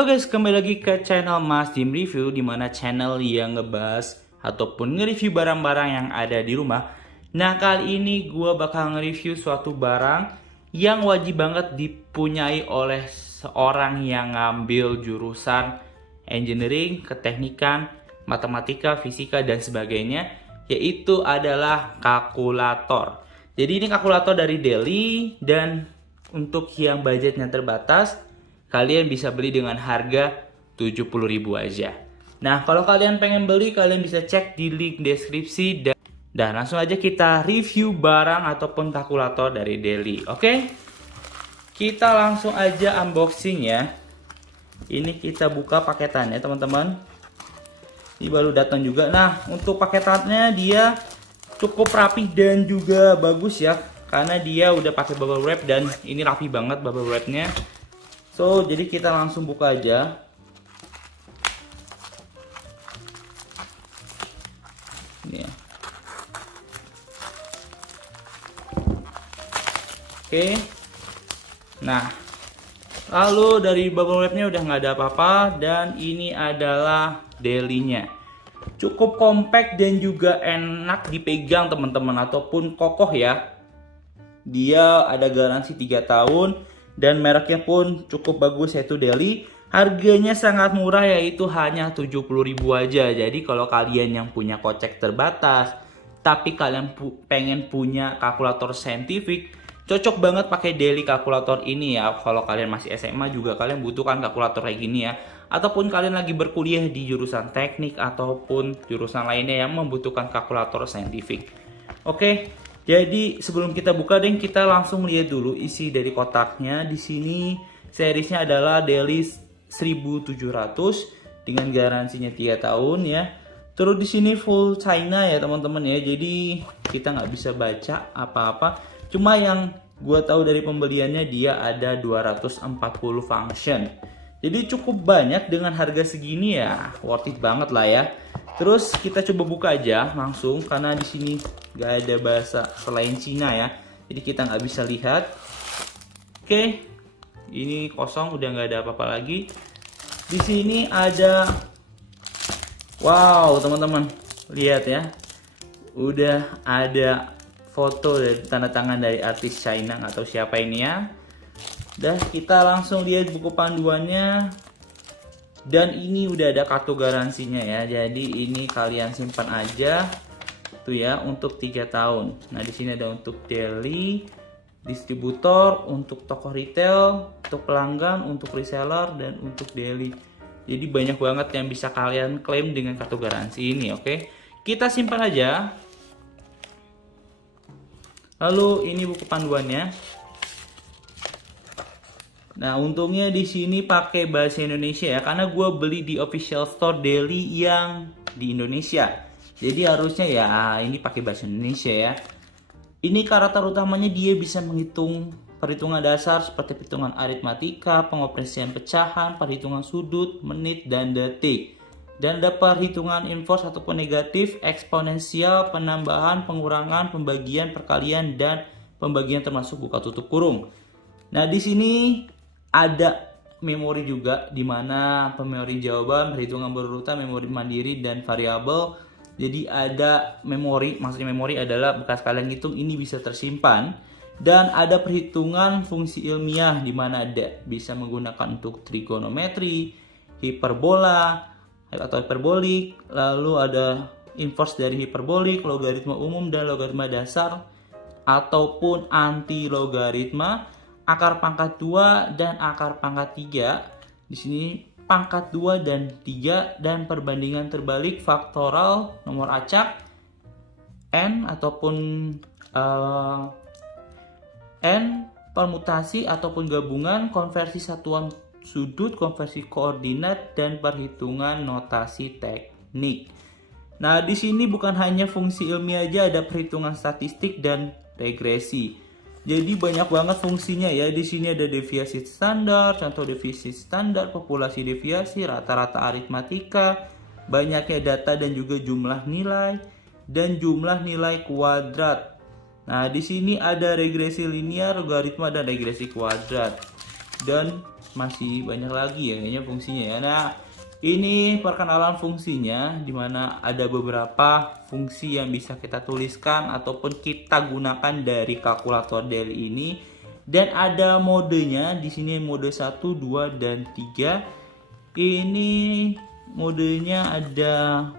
Halo guys, kembali lagi ke channel Mas Dim Review, dimana channel yang ngebahas ataupun nge-review barang-barang yang ada di rumah. Nah, kali ini gue bakal nge-review suatu barang yang wajib banget dipunyai oleh seorang yang ngambil jurusan engineering, keteknikan, matematika, fisika, dan sebagainya, yaitu adalah kalkulator. Jadi ini kalkulator dari Deli, dan untuk yang budgetnya terbatas, kalian bisa beli dengan harga 70.000 aja. Nah, kalau kalian pengen beli, kalian bisa cek di link deskripsi. Dan langsung aja kita review barang ataupun kalkulator dari Deli. Oke? Kita langsung aja unboxing ya. Ini kita buka paketannya, teman-teman. Ini baru datang juga. Nah, untuk paketannya dia cukup rapi dan juga bagus ya. Karena dia udah pakai bubble wrap dan ini rapi banget bubble wrapnya. So, jadi kita langsung buka aja. Ini ya. Oke. Nah, lalu dari bubble wrapnya udah nggak ada apa-apa, dan ini adalah Delinya. Cukup compact dan juga enak dipegang teman-teman, ataupun kokoh ya. Dia ada garansi 3 tahun. Dan mereknya pun cukup bagus, yaitu Deli. Harganya sangat murah, yaitu hanya 70.000 aja. Jadi kalau kalian yang punya kocek terbatas, tapi kalian pengen punya kalkulator saintifik, cocok banget pakai Deli kalkulator ini ya. Kalau kalian masih SMA juga kalian butuhkan kalkulator kayak gini ya. Ataupun kalian lagi berkuliah di jurusan teknik ataupun jurusan lainnya yang membutuhkan kalkulator saintifik. Oke. Jadi sebelum kita buka deh, kita langsung lihat dulu isi dari kotaknya. Di sini seriesnya adalah Deli 1700 dengan garansinya 3 tahun ya. Terus di sini full China ya teman-teman ya. Jadi kita nggak bisa baca apa-apa. Cuma yang gue tahu dari pembeliannya, dia ada 240 function. Jadi cukup banyak dengan harga segini ya, worth it banget lah ya. Terus kita coba buka aja langsung, karena di sini nggak ada bahasa selain Cina ya, jadi kita nggak bisa lihat. Oke, ini kosong, udah nggak ada apa-apa lagi. Di sini ada, wow teman-teman, lihat ya, udah ada foto dan tanda tangan dari artis China atau siapa ini ya. Dah, kita langsung lihat buku panduannya. Dan ini udah ada kartu garansinya ya. Jadi ini kalian simpan aja tuh ya, untuk 3 tahun. Nah, di sini ada untuk Deli, distributor, untuk toko retail, untuk pelanggan, untuk reseller, dan untuk Deli. Jadi banyak banget yang bisa kalian klaim dengan kartu garansi ini, oke? Kita simpan aja. Lalu ini buku panduannya. Nah, untungnya di sini pakai bahasa Indonesia ya, karena gue beli di official store Deli yang di Indonesia. Jadi harusnya ya ini pakai bahasa Indonesia ya. Ini karakter utamanya, dia bisa menghitung perhitungan dasar seperti perhitungan aritmatika, pengoperasian pecahan, perhitungan sudut, menit, dan detik. Dan ada perhitungan inverse ataupun negatif, eksponensial, penambahan, pengurangan, pembagian, perkalian, dan pembagian termasuk buka tutup kurung. Nah, di sini ada memori juga, di mana memori jawaban, perhitungan berurutan, memori mandiri, dan variabel. Jadi ada memori, maksudnya memori adalah bekas kalian hitung, ini bisa tersimpan. Dan ada perhitungan fungsi ilmiah, di mana ada bisa menggunakan untuk trigonometri, hiperbola atau hiperbolik, lalu ada inverse dari hiperbolik, logaritma umum dan logaritma dasar ataupun anti logaritma, akar pangkat 2 dan akar pangkat 3. Di sini pangkat 2 dan 3, dan perbandingan terbalik, faktoral, nomor acak, n ataupun n, permutasi ataupun gabungan, konversi satuan sudut, konversi koordinat, dan perhitungan notasi teknik. Nah, di sini bukan hanya fungsi ilmiah aja, ada perhitungan statistik dan regresi. Jadi banyak banget fungsinya ya. Di sini ada deviasi standar, contoh deviasi standar, populasi deviasi, rata-rata aritmatika, banyaknya data dan juga jumlah nilai, dan jumlah nilai kuadrat. Nah, di sini ada regresi linear, logaritma, dan regresi kuadrat. dan masih banyak lagi ya kayaknya fungsinya ya. Nah, ini perkenalan fungsinya, dimana ada beberapa fungsi yang bisa kita tuliskan ataupun kita gunakan dari kalkulator Dell ini. Dan ada modenya di sini, mode 1, 2, dan 3. Ini modenya ada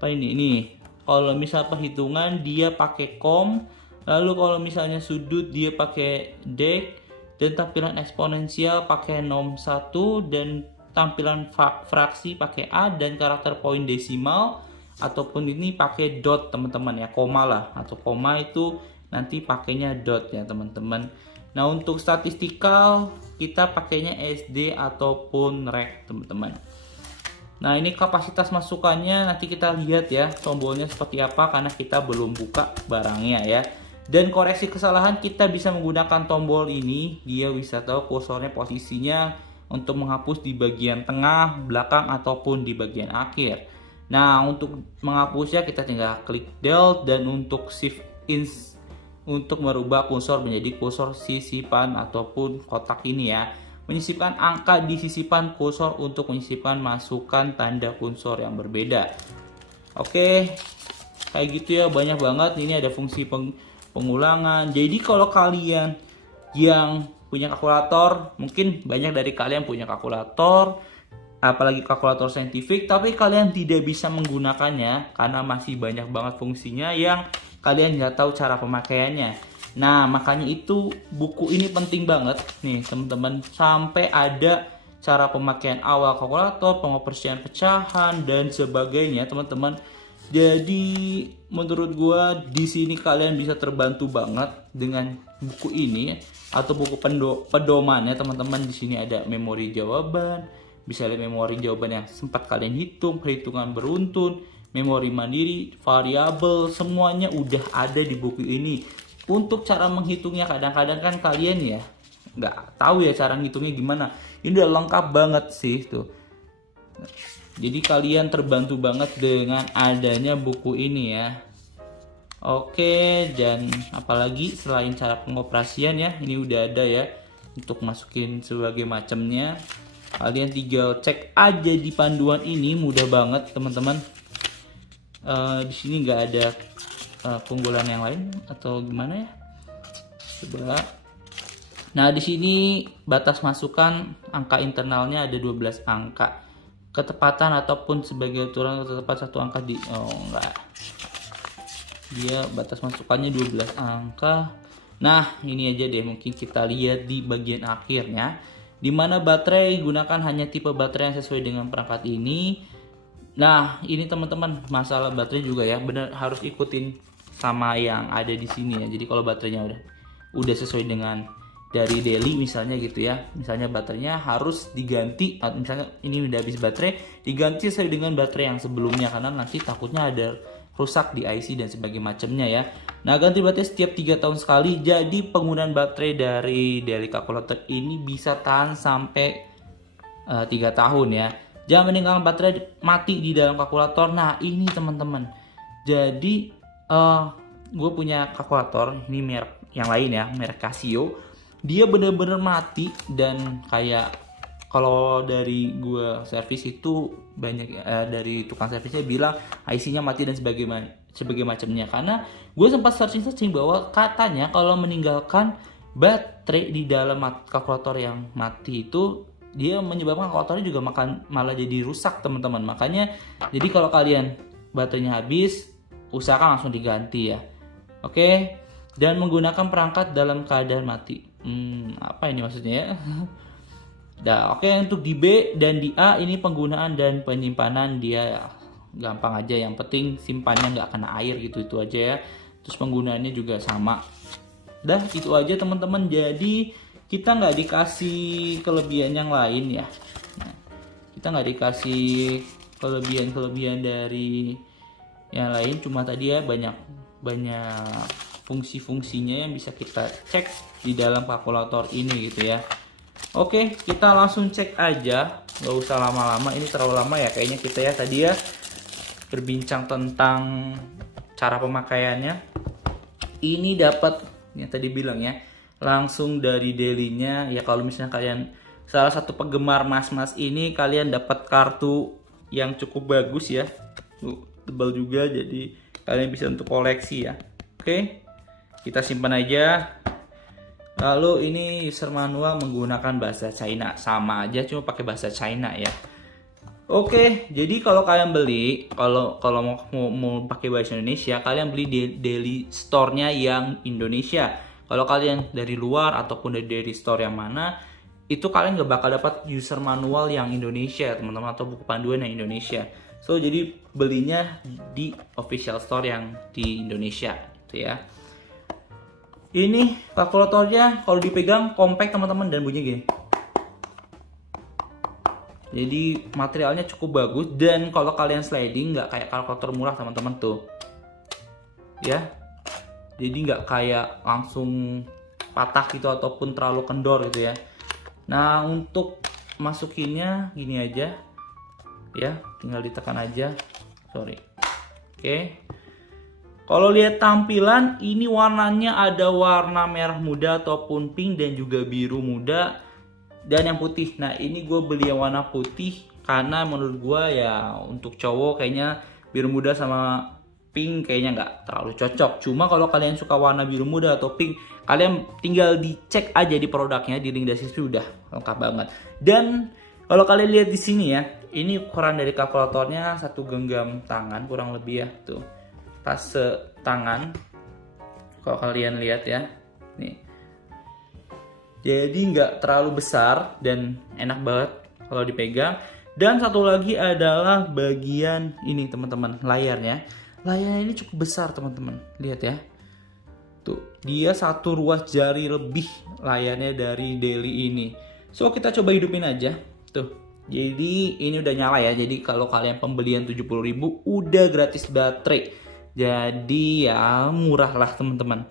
apa ini? Nih, kalau misal perhitungan dia pakai kom, lalu kalau misalnya sudut dia pakai dek, dan tampilan eksponensial pakai nom 1, dan tampilan fraksi pakai A, dan karakter poin desimal ataupun ini pakai dot teman-teman ya, koma lah, atau koma itu nanti pakainya dot ya teman-teman. Nah, untuk statistikal kita pakainya SD ataupun rec teman-teman. Nah, ini kapasitas masukannya nanti kita lihat ya tombolnya seperti apa karena kita belum buka barangnya ya. Dan koreksi kesalahan kita bisa menggunakan tombol ini, dia bisa tahu kursornya posisinya untuk menghapus di bagian tengah, belakang, ataupun di bagian akhir. Nah, untuk menghapusnya kita tinggal klik Delete, dan untuk Shift Ins untuk merubah kursor menjadi kursor sisipan ataupun kotak ini ya. Menyisipkan angka di sisipan kursor untuk menyisipkan masukan tanda kursor yang berbeda. Oke, kayak gitu ya, banyak banget. Ini ada fungsi pengulangan. Jadi kalau kalian yang punya kalkulator, mungkin banyak dari kalian punya kalkulator, apalagi kalkulator saintifik, tapi kalian tidak bisa menggunakannya karena masih banyak banget fungsinya yang kalian nggak tahu cara pemakaiannya. Nah, makanya itu buku ini penting banget nih teman-teman, sampai ada cara pemakaian awal kalkulator, pengoperasian pecahan, dan sebagainya teman-teman. Jadi menurut gua di sini kalian bisa terbantu banget dengan buku ini atau buku pedomannya teman-teman. Di sini ada memori jawaban, bisa lihat memori jawaban yang sempat kalian hitung, perhitungan beruntun, memori mandiri, variabel, semuanya udah ada di buku ini. Untuk cara menghitungnya kadang-kadang kan kalian ya nggak tahu ya cara ngitungnya gimana. Ini udah lengkap banget sih tuh. Jadi kalian terbantu banget dengan adanya buku ini ya. Oke, dan apalagi selain cara pengoperasian ya, ini udah ada ya untuk masukin sebagai macamnya. Kalian tinggal cek aja di panduan ini, mudah banget teman-teman. Di sini nggak ada keunggulan yang lain atau gimana ya? Coba. Nah, di sini batas masukan angka internalnya ada 12 angka. Ketepatan ataupun sebagai aturan terdapat satu angka di enggak. Dia batas masukannya 12 angka. Nah, ini aja deh, mungkin kita lihat di bagian akhirnya, di mana baterai gunakan hanya tipe baterai yang sesuai dengan perangkat ini. Nah, ini teman-teman, masalah baterai juga ya, benar harus ikutin sama yang ada di sini ya. Jadi kalau baterainya udah sesuai dengan dari daily misalnya gitu ya, misalnya baterainya harus diganti, misalnya ini udah habis baterai, diganti sesuai dengan baterai yang sebelumnya karena nanti takutnya ada rusak di IC dan sebagainya macamnya ya. Nah, ganti baterai setiap 3 tahun sekali. Jadi penggunaan baterai dari daily calculator ini bisa tahan sampai 3 tahun ya. Jangan meninggalkan baterai mati di dalam kalkulator. Nah, ini teman-teman, jadi gue punya kalkulator ini merek yang lain ya, merek Casio. Dia bener-bener mati, dan kayak kalau dari gue servis itu banyak dari tukang servisnya bilang IC-nya mati dan sebagai macamnya. Karena gue sempat searching bahwa katanya kalau meninggalkan baterai di dalam kalkulator yang mati itu dia menyebabkan kalkulatornya juga malah jadi rusak teman-teman. Makanya jadi kalau kalian baterainya habis, usahakan langsung diganti ya. Oke. Dan menggunakan perangkat dalam keadaan mati. Apa ini maksudnya ya? Nah, oke, untuk di B dan di A ini penggunaan dan penyimpanan dia gampang aja. Yang penting simpannya nggak kena air gitu, itu aja ya. Terus penggunaannya juga sama. Dah, itu aja teman-teman. Jadi kita nggak dikasih kelebihan yang lain ya. Nah, kita nggak dikasih kelebihan dari yang lain. Cuma tadi ya banyak fungsi-fungsinya yang bisa kita cek di dalam kalkulator ini gitu ya. Oke, kita langsung cek aja, nggak usah lama-lama. Ini terlalu lama ya kayaknya kita ya tadi ya berbincang tentang cara pemakaiannya. Ini dapat yang tadi bilang ya, langsung dari daily-nya. Ya kalau misalnya kalian salah satu penggemar mas-mas ini, kalian dapat kartu yang cukup bagus ya. Tuh, tebal juga, jadi kalian bisa untuk koleksi ya. Oke, kita simpan aja. Lalu ini user manual menggunakan bahasa China, sama aja cuma pakai bahasa China ya. Oke, jadi kalau kalian beli, kalau mau pakai bahasa Indonesia, kalian beli di daily store-nya yang Indonesia. Kalau kalian dari luar ataupun dari daily store yang mana, itu kalian gak bakal dapat user manual yang Indonesia, teman-teman, atau buku panduan yang Indonesia. So, jadi belinya di official store yang di Indonesia, gitu ya. Ini kalkulatornya kalau dipegang compact, teman-teman, dan bunyinya gini. Jadi materialnya cukup bagus, dan kalau kalian sliding nggak kayak kalkulator murah, teman-teman, tuh ya. Jadi nggak kayak langsung patah gitu ataupun terlalu kendor gitu ya. Nah, untuk masukinnya gini aja ya, tinggal ditekan aja. Sorry. Oke. Kalau lihat tampilan, ini warnanya ada warna merah muda ataupun pink dan juga biru muda dan yang putih. Nah, ini gue beli yang warna putih karena menurut gue ya untuk cowok kayaknya biru muda sama pink kayaknya nggak terlalu cocok. Cuma kalau kalian suka warna biru muda atau pink, kalian tinggal dicek aja di produknya, di link deskripsi udah lengkap banget. Dan kalau kalian lihat di sini ya, ini ukuran dari kalkulatornya 1 genggam tangan kurang lebih ya, tuh tas tangan. Kalau kalian lihat ya, nih. Jadi nggak terlalu besar dan enak banget kalau dipegang. Dan satu lagi adalah bagian ini, teman-teman, layarnya. Layarnya ini cukup besar, teman-teman. Lihat ya. Tuh, dia 1 ruas jari lebih layarnya dari daily ini. So, kita coba hidupin aja. Tuh. Jadi ini udah nyala ya. Jadi kalau kalian pembelian 70.000 udah gratis baterai. Jadi ya murah lah, teman-teman.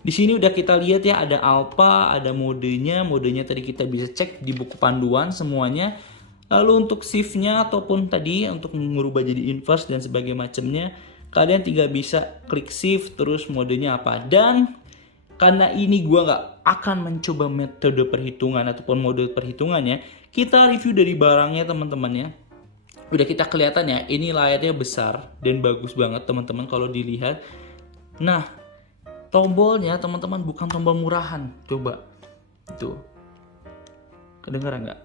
Di sini udah kita lihat ya, ada alpha, ada modenya. Modenya tadi kita bisa cek di buku panduan semuanya. Lalu untuk shift-nya ataupun tadi untuk merubah jadi inverse dan sebagainya macamnya, kalian tinggal bisa klik shift terus modenya apa. Dan karena ini gua nggak akan mencoba metode perhitungan ataupun mode perhitungannya, kita review dari barangnya, teman-teman ya. Udah kita kelihatan ya, ini layarnya besar dan bagus banget, teman-teman, kalau dilihat. Nah, tombolnya, teman-teman, bukan tombol murahan. Coba. Tuh. Kedengeran nggak?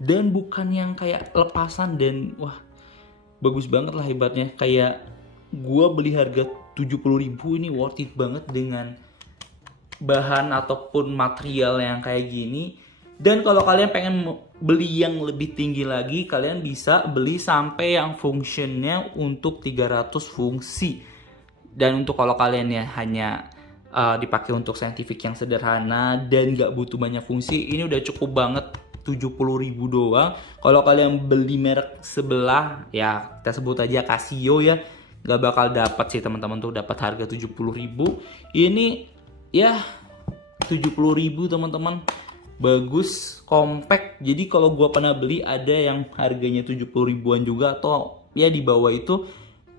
Dan bukan yang kayak lepasan dan wah, bagus banget lah, hebatnya. Kayak gua beli harga 70.000 ini worth it banget dengan bahan ataupun material yang kayak gini. Dan kalau kalian pengen beli yang lebih tinggi lagi, kalian bisa beli sampai yang fungsinya untuk 300 fungsi. Dan untuk kalau kalian ya hanya dipakai untuk saintifik yang sederhana dan nggak butuh banyak fungsi, ini udah cukup banget, 70.000 doang. Kalau kalian beli merek sebelah, ya kita sebut aja Casio ya, nggak bakal dapat sih, teman-teman, tuh dapat harga 70.000. Ini ya 70.000, teman-teman. Bagus, compact. Jadi kalau gua pernah beli ada yang harganya 70.000-an juga, atau ya di bawah itu.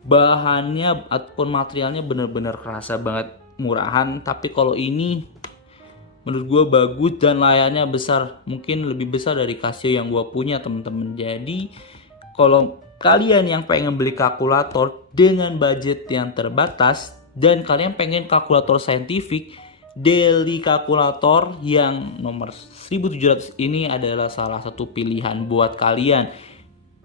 Bahannya ataupun materialnya bener-bener kerasa banget murahan. Tapi kalau ini menurut gue bagus dan layarnya besar, mungkin lebih besar dari Casio yang gue punya, teman-teman. Jadi kalau kalian yang pengen beli kalkulator dengan budget yang terbatas dan kalian pengen kalkulator saintifik, daily kalkulator yang nomor 1700 ini adalah salah satu pilihan buat kalian.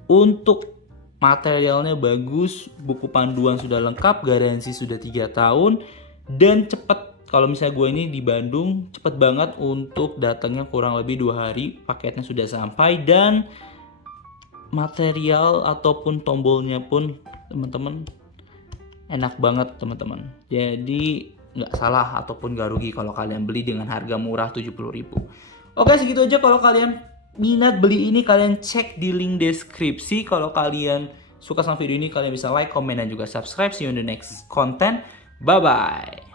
Untuk materialnya bagus, buku panduan sudah lengkap, garansi sudah 3 tahun, dan cepat. Kalau misalnya gue ini di Bandung, cepet banget untuk datangnya, kurang lebih 2 hari paketnya sudah sampai. Dan material ataupun tombolnya pun, teman-teman, enak banget, teman-teman. Jadi nggak salah ataupun nggak rugi kalau kalian beli dengan harga murah 70.000. Oke, segitu aja. Kalau kalian minat beli ini, kalian cek di link deskripsi. Kalau kalian suka sama video ini, kalian bisa like, comment, dan juga subscribe. See you in the next content. Bye bye.